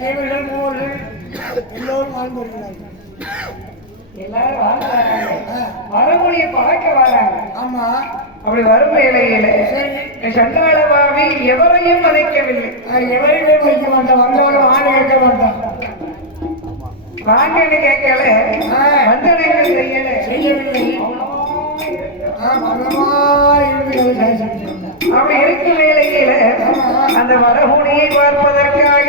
தேவைகள் மூவர்கள் எல்லோரும் வாழ்ந்து வருகிறார்கள் எல்லாரும் வாழ்ந்தாங்க வரமொழியை பார்க்க வராங்க. ஆமா. அப்படி வரும் வேளையில சரி. சண்டாளபாவி எவரையும் மதிக்கவில்லை. எவரையுமே வைக்க மாட்டேன் வந்தவரை வாழ கேட்க மாட்டேன் வாங்கன்னு கேட்கல. வந்தவர்கள் செய்யல. செய்யவில்லை. அப்படி இருக்கும் அந்த வரகுணியை பார்ப்பதற்காக